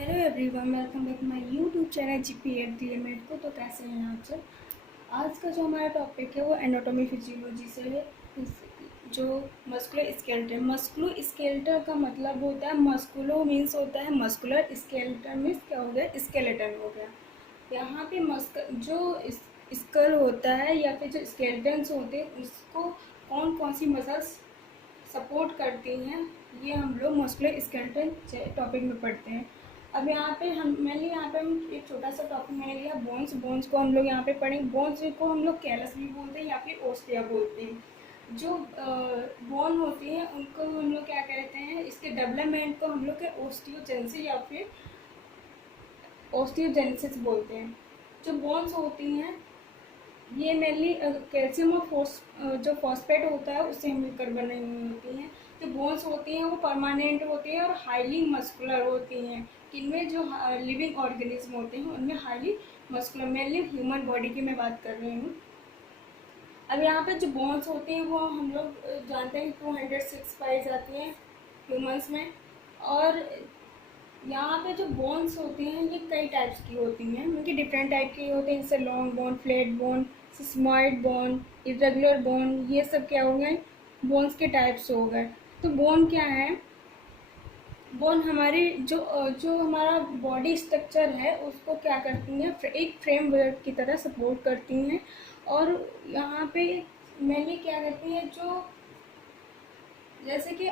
Hello everyone, welcome back my YouTube channel GP at the M को। तो कैसे हैं आप सब। आज का जो हमारा टॉपिक है वो एनाटॉमी फिजियोलॉजी से है। जो मस्कुलर स्केलेटन, मस्कुलर स्केलेटन का मतलब होता है, मस्कुलो मीन्स होता है मस्कुलर, स्केलेटन मीन्स क्या हो गया, स्केलेटन हो गया। यहाँ पे जो स्कल होता है या फिर जो स्केलेटन्स होते हैं उसको कौन कौन सी मसल्स सपोर्ट करती हैं, ये हम लोग मस्कुलर स्केलेटन टॉपिक में पढ़ते हैं। अब यहाँ पे हम एक छोटा सा टॉपिक मैंने लिया बोन्स को हम लोग यहाँ पे पढ़ेंगे। बोन्स को हम लोग कैलस भी बोलते हैं या फिर ओस्टिया बोलते हैं। जो बोन होती हैं उनको हम लोग क्या कहते हैं, इसके डेवलपमेंट को हम लोग के ओस्टियोजेनेसिस या फिर ओस्टियोजेनेसिस बोलते हैं। जो बोन्स होती हैं ये मेनली कैल्शियम और जो फॉस्फेट होता है उससे मिलकर बनी हुई होती हैं। जो बोन्स होती हैं वो परमानेंट होती हैं और हाईली मस्कुलर होती हैं। इनमें जो लिविंग ऑर्गेनिज्म होते हैं उनमें highly muscular, mainly human body की मैं बात कर रही हूँ। अब यहाँ पे जो बोन्स होती हैं वो हम लोग जानते हैं 206 पाई जाती हैं ह्यूमंस में। और यहाँ पे जो बोन्स होती हैं ये कई टाइप्स की होती हैं, उनकी डिफरेंट टाइप की होती हैं, जैसे long bone, flat bone, sesamoid bone, irregular bone. ये सब क्या हो गए, बोन्स के टाइप्स हो गए। तो बोन क्या है, बोन हमारी जो हमारा बॉडी स्ट्रक्चर है उसको क्या करती हैं, एक फ्रेमवर्क की तरह सपोर्ट करती हैं। और यहाँ पे मेनली क्या करती हैं, जो जैसे कि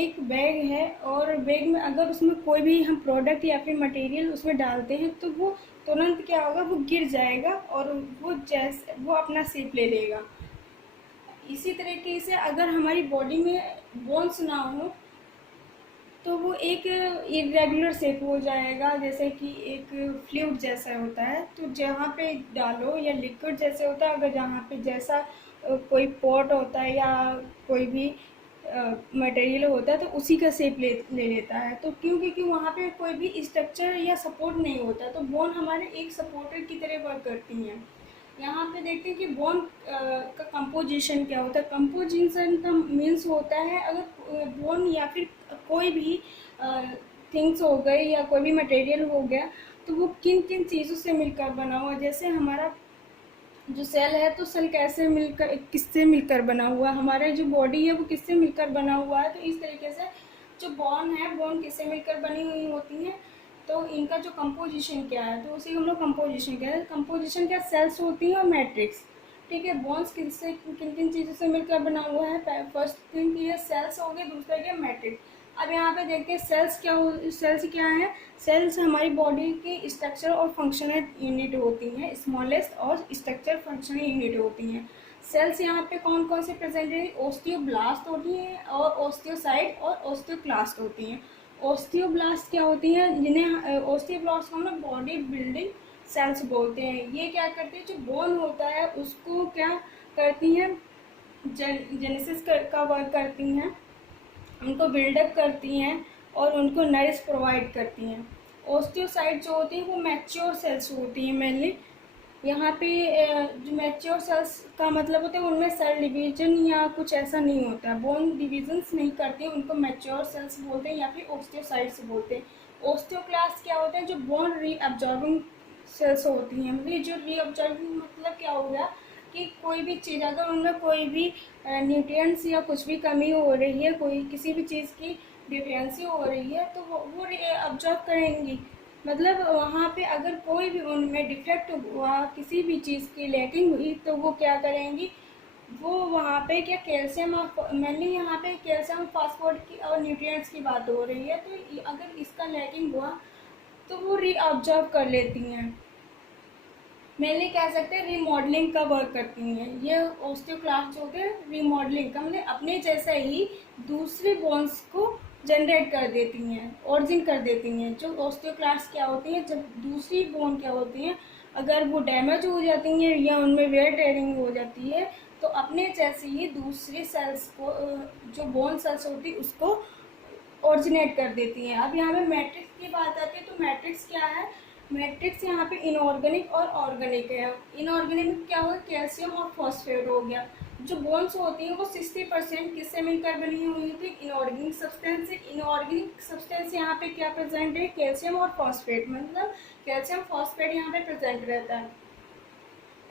एक बैग है और बैग में अगर उसमें कोई भी हम प्रोडक्ट या फिर मटेरियल उसमें डालते हैं तो वो तुरंत क्या होगा, वो गिर जाएगा और वो अपना शेप ले लेगा। इसी तरीके से अगर हमारी बॉडी में बोन्स ना हो तो वो एक इरेगुलर शेप हो जाएगा, जैसे कि एक फ्लूइड जैसा होता है। तो जहाँ पे डालो या लिक्विड जैसे होता है, अगर जहाँ पे जैसा कोई पॉट होता है या कोई भी मटेरियल होता है तो उसी का शेप ले लेता है। तो क्योंकि वहाँ पे कोई भी स्ट्रक्चर या सपोर्ट नहीं होता, तो बोन हमारे एक सपोर्टर की तरह वर्क करती हैं। यहाँ पे देखते हैं कि बोन का कंपोजिशन क्या होता है। कंपोजिशन का मीन्स होता है, अगर बोन या फिर कोई भी थिंग्स हो गए या कोई भी मटेरियल हो गया तो वो किन किन चीज़ों से मिलकर बना हुआ। जैसे हमारा जो सेल है तो सेल कैसे मिलकर, किससे मिलकर बना हुआ है, हमारा जो बॉडी है वो किससे मिलकर बना हुआ है। तो इस तरीके से जो बोन है, बोन किससे मिलकर बनी हुई होती हैं, तो इनका जो कंपोजिशन क्या है तो उसी हम लोग कंपोजिशन क्या है। कंपोजिशन क्या, सेल्स होती हैं और मैट्रिक्स। ठीक है, बोन्स किससे किन किन चीज़ों से मिलकर बना हुआ है। फर्स्ट थिंग ये सेल्स हो गए, दूसरा क्या मैट्रिक्स। अब यहाँ पे देखते हैं सेल्स क्या है। सेल्स हमारी बॉडी की स्ट्रक्चर और फंक्शनल यूनिट होती हैं, स्मॉलेस्ट और स्ट्रक्चर फंक्शनल यूनिट होती हैं। सेल्स यहाँ पे कौन कौन से प्रेजेंट है, ओस्टियोब्लास्ट होती हैं और ओस्टियोसाइट और ओस्टियोक्लास्ट होती हैं। ओस्टियोब्लास्ट क्या होती हैं, जिन्हें ओस्टियोब्लास्ट को हम लोग बॉडी बिल्डिंग सेल्स बोलते हैं। ये क्या करती है, जो बोन होता है उसको क्या करती हैं, जेनेसिस का वर्क करती हैं, उनको बिल्डअप करती हैं और उनको नरिश प्रोवाइड करती हैं। ओस्टियोसाइट जो होती हैं वो मैच्योर सेल्स होती हैं मेनली। यहाँ पे जो मैच्योर सेल्स का मतलब होता है उनमें सेल डिवीजन या कुछ ऐसा नहीं होता है, बोन डिविजन्स नहीं करते हैं, उनको मैच्योर सेल्स बोलते हैं या फिर ओस्टियोसाइट्स बोलते हैं। ओस्टियोक्लास्ट क्या होते हैं, जो बोन रीअब्जॉर्बिंग सेल्स होती हैं। मतलब जो रीअब्जॉर्बिंग मतलब क्या हो गया कि कोई भी चीज़ अगर उनमें कोई भी न्यूट्रिएंट्स या कुछ भी कमी हो रही है, कोई किसी भी चीज़ की डिफियंसी हो रही है तो वो अब्जॉर्ब करेंगी। मतलब वहाँ पे अगर कोई भी उनमें डिफेक्ट हुआ, किसी भी चीज़ की लैकिंग हुई तो वो क्या करेंगी, वो वहाँ पे क्या कैल्शियम और मेनली यहाँ पे कैल्शियम फास्फोरेट की और न्यूट्रिएंट्स की बात हो रही है। तो अगर इसका लैकिंग हुआ तो वो रीअब्जॉर्ब कर लेती हैं, मेनली कह सकते हैं रीमॉडलिंग का वर्क करती हैं। ये ओस्टियोक्लास्ट जो होते हैं रीमॉडलिंग का मतलब अपने जैसा ही दूसरे बोन्स को जनरेट कर देती हैं, ऑरिजिन कर देती हैं। जो ओस्टियोक्लास्ट क्या होती हैं, जब दूसरी बोन क्या होती हैं अगर वो डैमेज हो जाती हैं या उनमें वेयर टेयरिंग हो जाती है तो अपने जैसे ही दूसरे सेल्स को, जो बोन सेल्स होती है उसको ओरिजिनेट कर देती हैं। अब यहाँ पे मैट्रिक्स की बात आती है तो मैट्रिक्स क्या है, मैट्रिक्स यहाँ पे इनऑर्गेनिक और ऑर्गेनिक है। इनऑर्गेनिक क्या होगा, कैल्शियम और फॉस्फेट हो गया। जो बोन्स होती हैं वो 60% किससे मिलकर बनी हुई थी, इनऑर्गेनिक सब्सटेंस से। इनऑर्गेनिक सब्सटेंस यहाँ पे क्या प्रेजेंट है, कैल्शियम और फॉस्फेट, मतलब कैल्शियम फॉस्फेट यहाँ पे प्रेजेंट रहता है।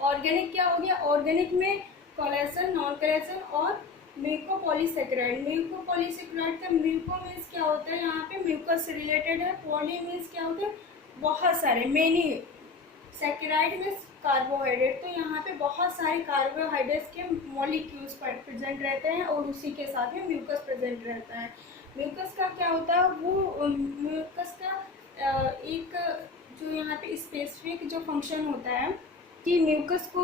ऑर्गेनिक क्या हो गया, ऑर्गेनिक में कोलेसन, नॉन कोलेसन और म्यूकोपॉलीसेकेराइड। म्यूकोपॉलीसेकेराइड का म्यूको मीन्स क्या होता है, यहाँ पे म्यूकस से रिलेटेड है। पॉली मीन्स क्या होता है, बहुत सारे, मेनी। सेकेराइड मीन्स कार्बोहाइड्रेट, तो यहाँ पे बहुत सारे कार्बोहाइड्रेट्स के मॉलिक्यूल्स प्रेजेंट रहते हैं और उसी के साथ में म्यूकस प्रेजेंट रहता है। म्यूकस का क्या होता है, वो म्यूकस का एक जो यहाँ पे स्पेसिफिक जो फंक्शन होता है कि म्यूकस को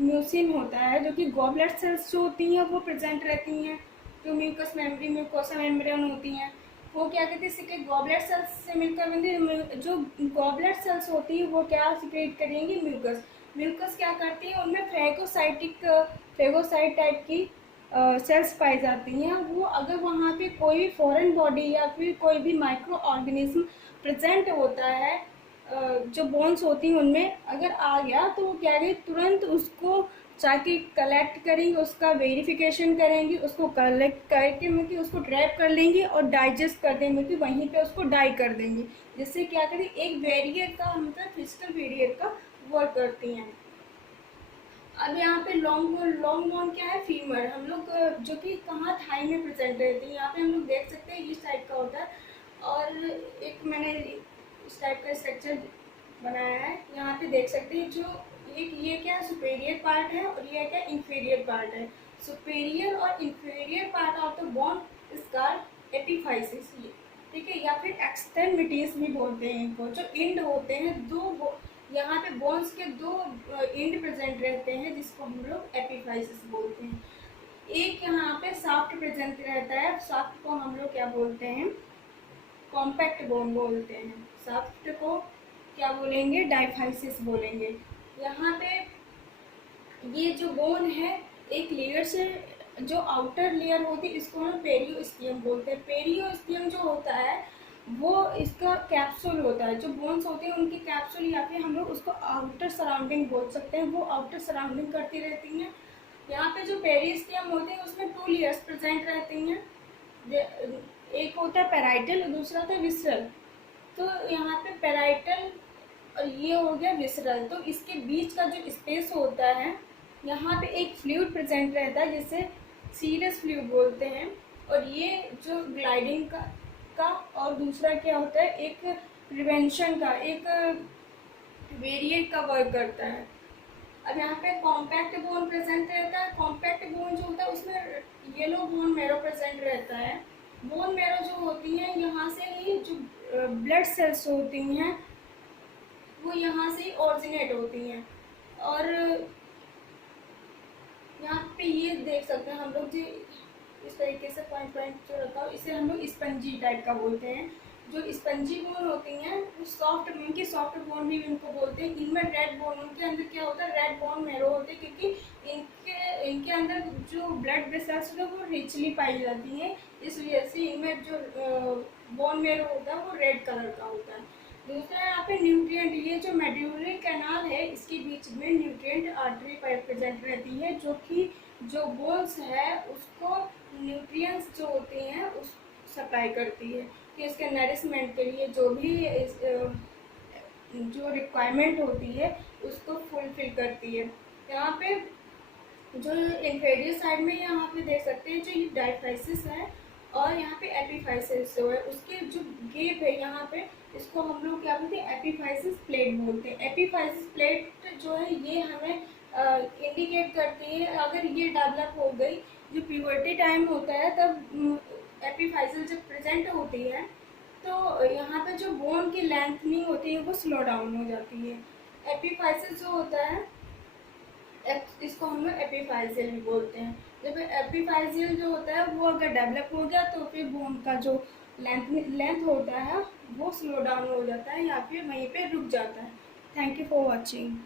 म्यूसिन होता है, जो कि गॉबलेट सेल्स जो होती हैं वो प्रेजेंट रहती हैं, जो म्यूकस मेम्ब्रेन, म्यूकोसा मेम्ब्रेन होती हैं, वो क्या कहते हैं, सिके गॉबलेट सेल्स से मिलकर बनती। जो गॉबलेट सेल्स होती है वो क्या सिक्रेट करेंगी, म्यूकस। म्यूकस क्या करती है, उनमें फेगोसाइट टाइप की सेल्स पाई जाती हैं। वो अगर वहाँ पे कोई भी फॉरेन बॉडी या फिर कोई भी माइक्रो ऑर्गेनिज्म प्रेजेंट होता है, जो बोन्स होती हैं उनमें अगर आ गया, तो वो क्या करेंगे, तुरंत उसको जाके कलेक्ट करेंगे, उसका वेरिफिकेशन करेंगी, उसको कलेक्ट करके मतलब उसको ट्रैप कर लेंगी और डाइजेस्ट कर देंगे, मतलब वहीं पे उसको डाई कर देंगी, जिससे क्या करें, एक बैरियर का, मतलब फिजिकल बैरियर का वर्क करती हैं। अब यहाँ पे लॉन्ग बोन क्या है, फीमर, हम लोग जो कि कहाँ, थाई में प्रेजेंट रहती है। यहाँ पे हम लोग देख सकते हैं इस टाइप का होता है, और एक मैंने इस टाइप का स्ट्रक्चर बनाया है, यहाँ पे देख सकते हैं। जो ये क्या सुपेरियर पार्ट है और ये क्या इंफीरियर पार्ट है। सुपेरियर और inferior part of the bone is called epiphysis, ठीक है, या फिर एक्सट्रेमिटीज भी बोलते हैं इनको। जो इंड होते हैं, दो यहाँ पे बोन्स के दो इंड प्रेजेंट रहते हैं, जिसको हम लोग एपिफाइसिस बोलते हैं। एक यहाँ पे साफ्ट प्रेजेंट रहता है, साफ्ट को हम लोग क्या बोलते हैं, कॉम्पैक्ट बोन बोलते हैं। साफ्ट को क्या बोलेंगे, डाइफाइसिस बोलेंगे। यहाँ पे ये जो बोन है, एक लेयर से जो आउटर लेयर होती है, इसको हम पेरियोस्टियम बोलते हैं। पेरियोस्टियम जो होता है वो इसका कैप्सूल होता है। जो बोन्स होते हैं उनकी कैप्सूल, या फिर हम लोग उसको आउटर सराउंडिंग बोल सकते हैं, वो आउटर सराउंडिंग करती रहती हैं। यहाँ पे जो पेरियोस्टियम होते हैं उसमें 2 लेयर्स प्रेजेंट रहती हैं। एक होता है पैराइटल और दूसरा होता है विसरल। तो यहाँ पे पैराइटल और ये हो गया विसरल, तो इसके बीच का जो स्पेस होता है, यहाँ पे एक फ्लूइड प्रेजेंट रहता है, जिसे सीरस फ्लूइड बोलते हैं। और ये जो ग्लाइडिंग का और दूसरा क्या होता है, एक प्रिवेंशन का, एक वेरिएंट का वर्क करता है। अब यहाँ पे कॉम्पैक्ट बोन प्रेजेंट रहता है। कॉम्पैक्ट बोन जो होता है उसमें येलो बोन मैरो प्रेजेंट रहता है। बोन मैरो जो होती है, यहाँ से ही जो ब्लड सेल्स होती हैं वो यहाँ से ओरिजिनेट होती हैं। और यहाँ पे ये देख सकते हैं हम लोग, जो इस तरीके से पॉइंट जो रखा हो, इसे हम लोग स्पंजी टाइप का बोलते हैं। जो स्पंजी बोन होती हैं वो सॉफ्ट बोन भी इनको बोलते हैं। इनमें रेड बोन, उनके अंदर क्या होता है, रेड बोन मैरो होते हैं, क्योंकि इनके अंदर जो ब्लड वेसल्स होते हैं वो रिचली पाई जाती हैं, इस वजह से इनमें जो बोन मैरो होता है वो रेड कलर का होता है। दूसरा यहाँ पे न्यूट्रिएंट, ये जो मेड्यूलरी कैनाल है इसके बीच में न्यूट्रिएंट आर्टरी प्रेजेंट रहती है, जो कि जो बोन्स है उसको न्यूट्रिएंट्स जो होते हैं उस सप्लाई करती है, कि इसके नरिशमेंट के लिए जो भी जो रिक्वायरमेंट होती है उसको फुलफिल करती है। यहाँ पे जो इंफीरियर साइड में यहाँ पे देख सकते हैं, जो ये डाइफाइसिस है और यहाँ पे एपिफाइसिस जो है, उसके जो गेप है यहाँ पे, इसको हम लोग क्या बोलते हैं, एपिफाइसिस प्लेट बोलते हैं। एपिफाइसिस प्लेट जो है ये हमें इंडिकेट करती है, अगर ये डेवलप हो गई, जो प्यूबर्टी टाइम होता है तब एपिफाइसिस जब प्रेजेंट होती है, तो यहाँ पे जो बोन की लेंथनिंग होती है वो स्लो डाउन हो जाती है। एपिफाइसिस जो होता है, इसको हम लोग एपिफाइसियल भी बोलते हैं। जब एपिफाइसियल जो होता है वो अगर डेवलप हो गया, तो फिर बोन का जो लेंथ होता है वो स्लो डाउन हो जाता है या फिर वहीं पे रुक जाता है। Thank you for watching.